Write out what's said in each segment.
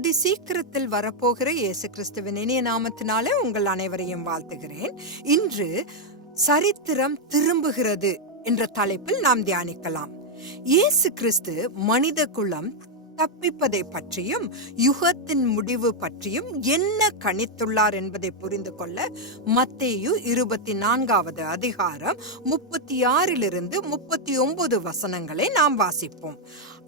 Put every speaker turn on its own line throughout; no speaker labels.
அதி சீக்கிரத்தில் வரப்போகிற இயேசு கிறிஸ்துவின் இனிய நாமத்தினாலே உங்கள் அனைவரையும் வாழ்த்துகிறேன். இன்று சரித்திரம் திரும்புகிறது என்ற தலைப்பில் நாம் தியானிக்கலாம். இயேசு கிறிஸ்து மனித குலம் தப்பிப்பதை பற்றியும் யுகத்தின் முடிவு பற்றியும் என்ன கணித்துள்ளார் என்பதை புரிந்து கொள்ள மத்தேயு இருபத்தி நான்காவது அதிகாரம் முப்பத்தி ஆறிலிருந்து முப்பத்தி ஒன்பது வசனங்களை நாம் வாசிப்போம்.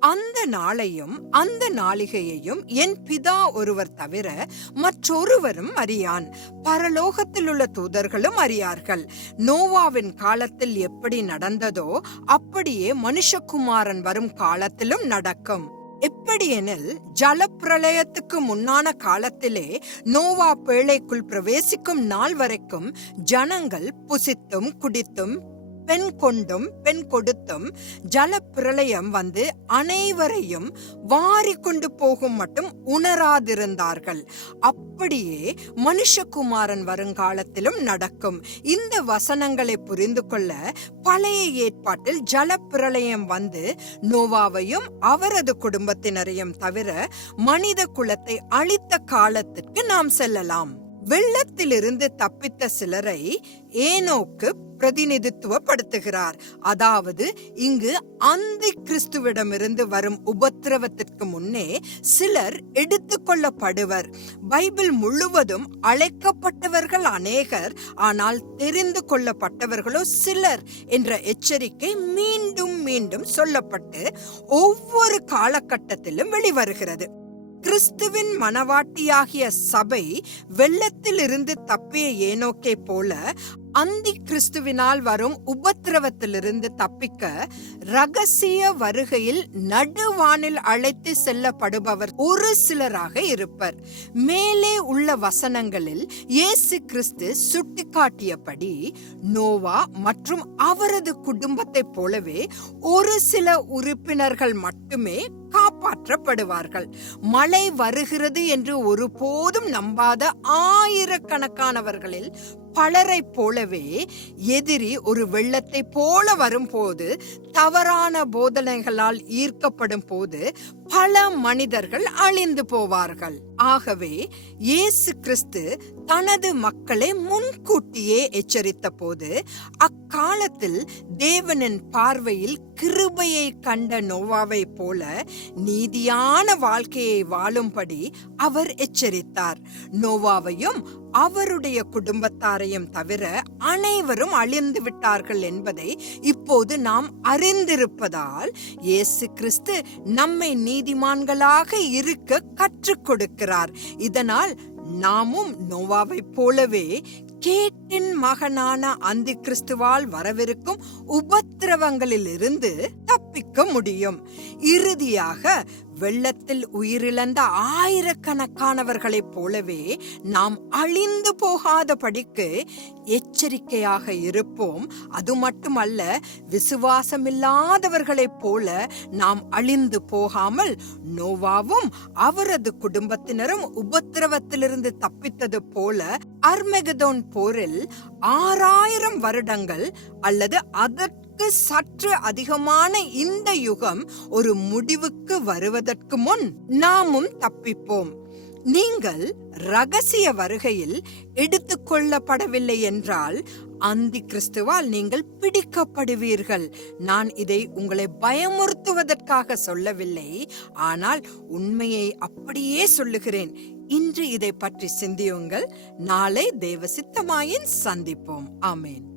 அந்த நாளையும் அந்த நாளிகையையும் என் பிதா ஒருவர் தவிர மற்றொருவரும் அறியான். பரலோகத்தில் உள்ள தூதர்களும் அறியார்கள். நோவாவின் காலத்தில் எப்படி நடந்ததோ அப்படியே மனுஷகுமாரன் வரும் காலத்திலும் நடக்கும். எப்படியெனில் ஜலப்பிரளயத்துக்கு முன்னான காலத்திலே நோவா பேழைக்குள் பிரவேசிக்கும் நாள் வரைக்கும் ஜனங்கள் புசித்தும் குடித்தும் பெண் கொண்டும் பெண் கொடுத்தும் ஜல பிரளயம் வந்து அனைவரையும் வாரி கொண்டு போகும் மட்டும் உணராதிருந்தார்கள். அப்படியே மனுஷகுமாரன் வருங்காலத்திலும் நடக்கும். இந்த வசனங்களை புரிந்து கொள்ள பழைய ஏற்பாட்டில் ஜல பிரளயம் வந்து நோவாவையும் அவரது குடும்பத்தினரையும் தவிர மனித குலத்தை அழித்த காலத்திற்கு நாம் செல்லலாம். வெள்ளத்திலிருந்து தப்பித்த சிலரை ஏனோக்கு பிரதிநிதித்துவப்படுத்துகிறார். அதாவது இங்கு அந்தி கிறிஸ்துவிடமிருந்து வரும் உபத்திரவத்திற்கு முன்னே சிலர் எடுத்துக்கொள்ளப்படுவர் பைபிள் முழுவதும் அழைக்கப்பட்டவர்கள் அநேகர் ஆனால் தெரிந்து கொள்ளப்பட்டவர்களோ சிலர் என்ற எச்சரிக்கை மீண்டும் மீண்டும் சொல்லப்பட்டு ஒவ்வொரு காலகட்டத்திலும் வெளிவருகிறது. கிறிஸ்துவின் மனவாட்டியாகிய சபை வெள்ளத்தில் இருந்து தப்பிய ஏனோக்கே போல அந்தி கிறிஸ்துவினால் வரும் உபத்திரவத்திலிருந்து தப்பிக்க ரகசிய வருகையில் நடுவானில் அழைத்து செல்லப்படுபவர் ஒரு சிலராக இருப்பர். மேலே உள்ள வசனங்களில் இயேசு கிறிஸ்து சுட்டிக்காட்டியபடி நோவா மற்றும் அவரது குடும்பத்தைப் போலவே ஒரு சில உறுப்பினர்கள் மட்டுமே காப்பாற்றப்படுவார்கள். மழை வருகிறது என்று ஒருபோதும் நம்பாத ஆயிரக்கணக்கானவர்களில் பலரை போலவே எதிரி ஒரு வெள்ளத்தை போல வரும்போது தவறான போதனைகளால் ஈர்க்கப்படும் போது பல மனிதர்கள் அழிந்து போவார்கள். ஆகவே இயேசு கிறிஸ்து தனது மக்களை முன்கூட்டியே எச்சரித்த போது அக்காலத்தில் தேவனின் பார்வையில் கிருபையை கண்ட நோவாவை போல நீதியான வாழ்க்கையை வாழும்படி அவர் எச்சரித்தார். நோவாவையும் அவருடைய குடும்பத்தாரையும் தவிர அனைவரும் அழிந்து விட்டார்கள் என்பதை இப்போது நாம் அறிந்திருப்பதால் இயேசு கிறிஸ்து நம்மை நீதிமான்களாக இருக்க கற்றுக் கொடுக்கிறார். இதனால் நாமும் நோவாவை போலவே கேட்டின் மகனான அந்தி கிறிஸ்துவால் வரவிருக்கும் உபத்திரவங்களிலிருந்து தப்பிக்க முடியும். இறுதியாக வெள்ளத்தில் உயிரிழந்த ஆயிரக்கணக்கானவர்களைப் போலவே நாம் அழிந்து போகாதபடிக்கு எச்சரிக்கையாக இருப்போம். அது மட்டுமல்ல விசுவாசமில்லாதவர்களைப் போல நாம் அழிந்து போகாமல் நோவாவும் அவரது குடும்பத்தினரும் உபத்திரவத்திலிருந்து தப்பித்தது போல அர்மெகதோன் போரில் ஆறாயிரம் வருடங்கள் அல்லது அதற்கு சற்று அதிகமான இந்த யுகம் ஒரு முடிவுக்கு வருவதற்கு முன் நாமும் தப்பிப்போம். நீங்கள் ரகசிய வருகையில் எடுத்துக்கொள்ளப்படவில்லை என்றால் அந்தி கிறிஸ்துவால் நீங்கள் பிடிக்கப்படுவீர்கள். நான் இதை உங்களை பயமுறுத்துவதற்காக சொல்லவில்லை. ஆனால் உண்மையை அப்படியே சொல்லுகிறேன். இன்று இதை பற்றி சிந்தியுங்கள். நாளை தேவ சித்தமாயின் சந்திப்போம். ஆமேன்.